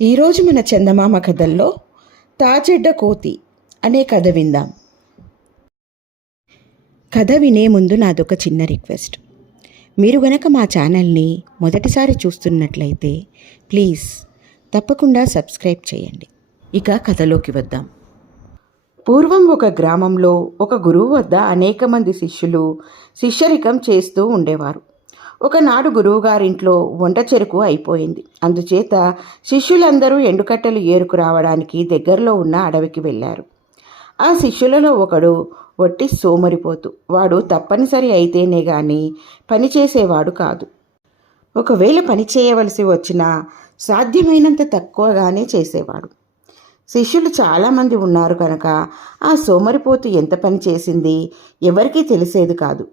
ఈరోజు మన చందమామ కథల్లో తాచెడ్డ కోతి అనే కథ విందాం. కథ వినే ముందు నాదొక చిన్న రిక్వెస్ట్. మీరు గనక మా ఛానల్ని మొదటిసారి చూస్తున్నట్లయితే ప్లీజ్ తప్పకుండా సబ్స్క్రైబ్ చేయండి. ఇక కథలోకి వద్దాం. పూర్వం ఒక గ్రామంలో ఒక గురువు వద్ద అనేక మంది శిష్యులు శిష్యరికం చేస్తూ ఉండేవారు. ఒకనాడు గురువుగారింట్లో వంట చెరుకు అయిపోయింది. అందుచేత శిష్యులందరూ ఎండుకట్టెలు ఏరుకు రావడానికి దగ్గరలో ఉన్న అడవికి వెళ్ళారు. ఆ శిష్యులలో ఒకడు వట్టి సోమరిపోతు వాడు తప్పనిసరి అయితేనే గాని పని చేసేవాడు కాదు. ఒకవేళ పని చేయవలసి వచ్చినా సాధ్యమైనంత తక్కువగానే చేసేవాడు. శిష్యులు చాలామంది ఉన్నారు కనుక ఆ సోమరిపోతు ఎంత పని చేసింది ఎవరికీ తెలిసేది కాదు.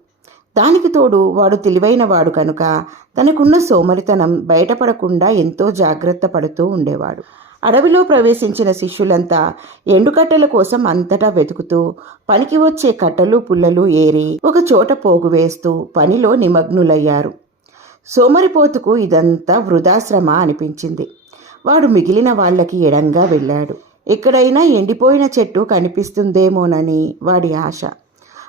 దానికి తోడు వాడు తెలివైన వాడు కనుక తనకున్న సోమరితనం బయటపడకుండా ఎంతో జాగ్రత్త పడుతూ ఉండేవాడు. అడవిలో ప్రవేశించిన శిష్యులంతా ఎండుకట్టెల కోసం అంతటా వెతుకుతూ పనికి వచ్చే కట్టలు పుల్లలు ఏరి ఒక చోట పోగు వేస్తూ పనిలో నిమగ్నులయ్యారు. సోమరిపోతుకు ఇదంతా వృధాశ్రమ అనిపించింది. వాడు మిగిలిన వాళ్ళకి ఎడంగా వెళ్ళాడు. ఎక్కడైనా ఎండిపోయిన చెట్టు కనిపిస్తుందేమోనని వాడి ఆశ.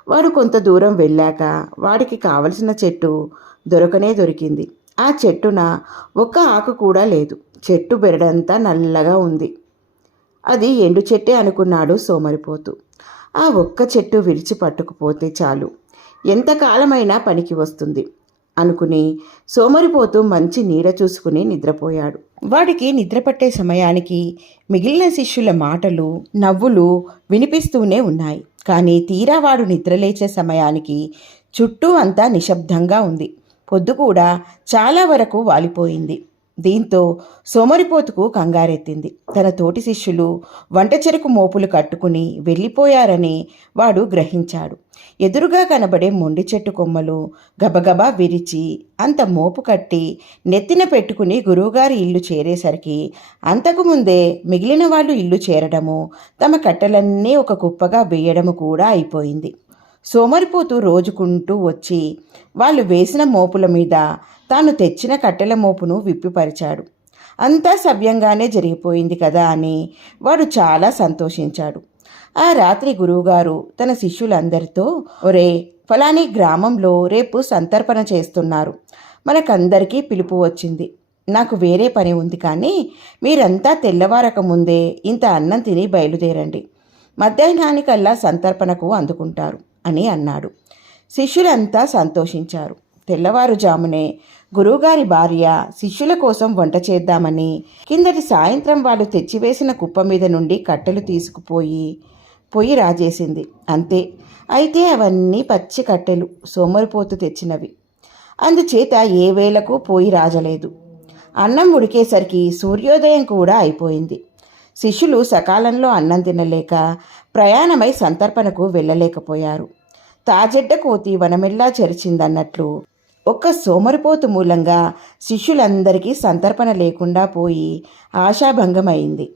వాడు కొంత దూరం వెళ్ళాక వాడికి కావలసిన చెట్టు దొరకనే దొరికింది. ఆ చెట్టున ఒక్క ఆకు కూడా లేదు. చెట్టు బెరడంతా నల్లగా ఉంది. అది ఎండు చెట్టే అనుకున్నాడు సోమరిపోతు. ఆ ఒక్క చెట్టు విరిచి పట్టుకుపోతే చాలు. ఎంతకాలమైనా పనికి వస్తుంది. అనుకుని సోమరిపోతూ మంచి నీడ చూసుకుని నిద్రపోయాడు. వాడికి నిద్రపట్టే సమయానికి మిగిలిన శిష్యుల మాటలు నవ్వులు వినిపిస్తూనే ఉన్నాయి. కానీ తీరా వాడు నిద్రలేచే సమయానికి చుట్టూ అంతా నిశ్శబ్దంగా ఉంది. పొద్దు కూడా చాలా వరకు వాలిపోయింది. దీంతో సోమరిపోతుకు కంగారెత్తింది. తన తోటి శిష్యులు వంట చెరుకు మోపులు కట్టుకుని వెళ్ళిపోయారని వాడు గ్రహించాడు. ఎదురుగా కనబడే మొండి చెట్టు కొమ్మలు గబగబా విరిచి అంత మోపు కట్టి నెత్తిన పెట్టుకుని గురువుగారి ఇల్లు చేరేసరికి అంతకుముందే మిగిలిన వాళ్ళు ఇల్లు చేరడము తమ కట్టెలన్నీ ఒక కుప్పగా వేయడము కూడా అయిపోయింది. సోమరిపోతూ రోజుకుంటూ వచ్చి వాళ్ళు వేసిన మోపుల మీద తాను తెచ్చిన కట్టెల మోపును విప్పిపరిచాడు. అంతా సవ్యంగానే జరిగిపోయింది కదా అని వాడు చాలా సంతోషించాడు. ఆ రాత్రి గురువుగారు తన శిష్యులందరితో ఒరే ఫలాని గ్రామంలో రేపు సంతర్పణ చేస్తున్నారు. మనకందరికీ పిలుపు వచ్చింది. నాకు వేరే పని ఉంది కానీ మీరంతా తెల్లవారక ముందే ఇంత అన్నం తిని బయలుదేరండి. మధ్యాహ్నానికల్లా సంతర్పణకు అందుకుంటారు అని అన్నాడు. శిష్యులంతా సంతోషించారు. తెల్లవారుజామునే గురువుగారి భార్య శిష్యుల కోసం వంట చేద్దామని కిందటి సాయంత్రం వాళ్ళు తెచ్చివేసిన కుప్ప మీద నుండి కట్టెలు తీసుకుపోయి పొయ్యి రాజేసింది. అంతే. అయితే అవన్నీ పచ్చి కట్టెలు సోమరిపోతు తెచ్చినవి. అందుచేత ఏ వేళకు పోయి రాజలేదు. అన్నం ఉడికేసరికి సూర్యోదయం కూడా అయిపోయింది. శిష్యులు సకాలంలో అన్నం తినలేక ప్రయాణమై సంతర్పణకు వెళ్ళలేకపోయారు. తాజెడ్డ కోతి వనమెల్లా చెరిచిందన్నట్లు ఒక్క సోమరిపోతు మూలంగా శిష్యులందరికీ సంతర్పణ లేకుండా పోయి ఆశాభంగమైంది.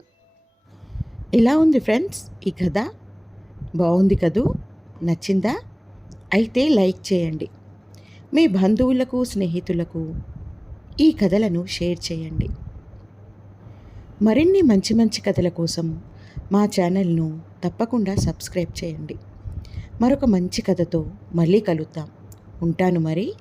ఇలా ఉంది ఫ్రెండ్స్ ఈ కథ. బాగుంది కదూ? నచ్చిందా? అయితే లైక్ చేయండి. మీ బంధువులకు స్నేహితులకు ఈ కథలను షేర్ చేయండి. మరిన్ని మంచి మంచి కథల కోసం మా ఛానల్ను తప్పకుండా సబ్స్క్రైబ్ చేయండి. మరొక మంచి కథతో మళ్ళీ కలుద్దాం. ఉంటాను మరి.